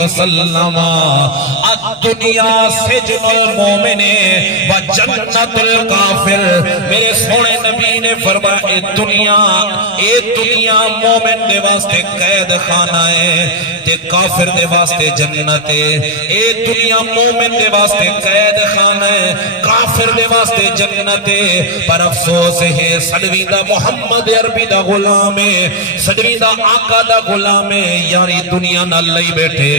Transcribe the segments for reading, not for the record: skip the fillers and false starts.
وسلم الدنیا سجن المومن و جنت الکافر. میرے سونے نبی نے فرمایا اے دنیا مومن دے واسطے قید خانہ ہے تے کافر دے واسطے جنت ہے. اے دنیا مومن دے واسطے قید خانہ ہے، کافر دے واسطے جنت ہے. پر افسوس ہے سڑوی دا محمد عربی دا غلام ہے، سڑوی دا آقا دا غلام ہے. یاری دنیا نہ لئی بیٹھے،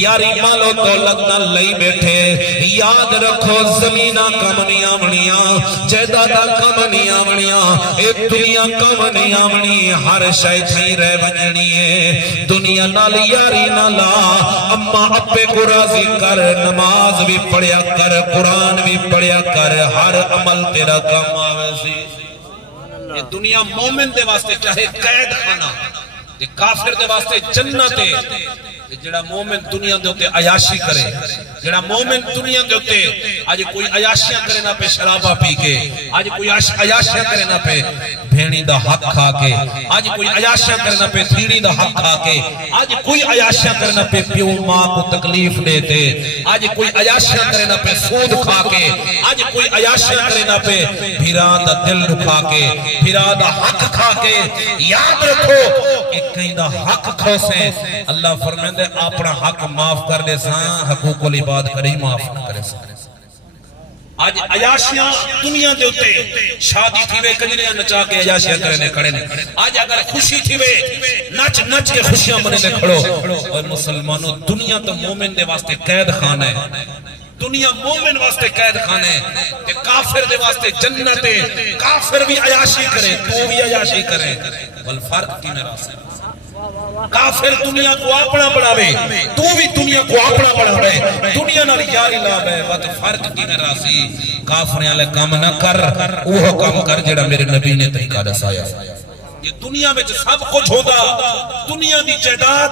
یاری مال و دولت نہ لئی بیٹھے. یاد رکھو زمینہ کم نہیں آمنیاں، جائیداداں کم نہیں آمنیاں، اے دنیا کم نہیں آمنی. ہر شے تھی رہ ونجنی ہے. دنیا نال یاری نہ لا، اما اپے کو راضی کر، نماز بھی پڑھیا کر، قرآن بھی پڑھیا کر، ہر عمل تیرا کام آوے سی. یہ دنیا مومن دے واسطے چاہے قید خانہ، کافر دے واسطے جنت ہے. جڑا مومن دنیا دے ہوتے عیاشی کرے، جڑا مومن دنیا دے ہوتے آج کوئی عیاشیاں کرے نہ پہ شرابہ پی کے، آج کوئی عیاشیاں کرے نہ پہ بھینی دا حق کھا کے، آج کوئی عیاشیاں کرے نہ پہ تھیڑی دا حق کھا کے، آج کوئی عیاشیاں کرے نہ پہ پیو ماں کو تکلیف دیتے، آج کوئی عیاشیاں کرے نہ پہ سود کھا کے، آج کوئی عیاشیاں کرے نہ پہ بھیران دا دل دکھا کے، بھیران دا حق کھا کے. یاد رکھو ایک کہیں دا حق کھوسیں، اللہ فرمائے دے اپنا حق معاف کر دے ساں، حقوق العباد کریں معاف نہ کرے ساں. آج عیاشیاں دنیا دے ہوتے شادی تھی وے کنجریاں نچا کے عیاشیاں کرنے کھڑے نے. آج اگر خوشی تھی وے نچ نچ کے خوشیاں منے نے کھڑو. اور مسلمانوں دنیا تو مومن دے واسطے قید خانہ ہے، دنیا مومن واسطے قید خانہ ہے تے کافر دے واسطے جنت ہے. کافر بھی عیاشی کرے تو بھی عیاشی کرے، والفرق کی میرا سے کافر دنیا کو اپنا بڑھاوے تو بھی دنیا کو اپنا بڑھاوے، دنیا نال یاری لاوے. بات فرق کی میرا سی کافریں والے کام نہ کر، وہ کام کر جڑا میرے نبی نے طریقہ دسایا. یہ دنیا میں سب کچھ ہوتا، دنیا دی جائیداد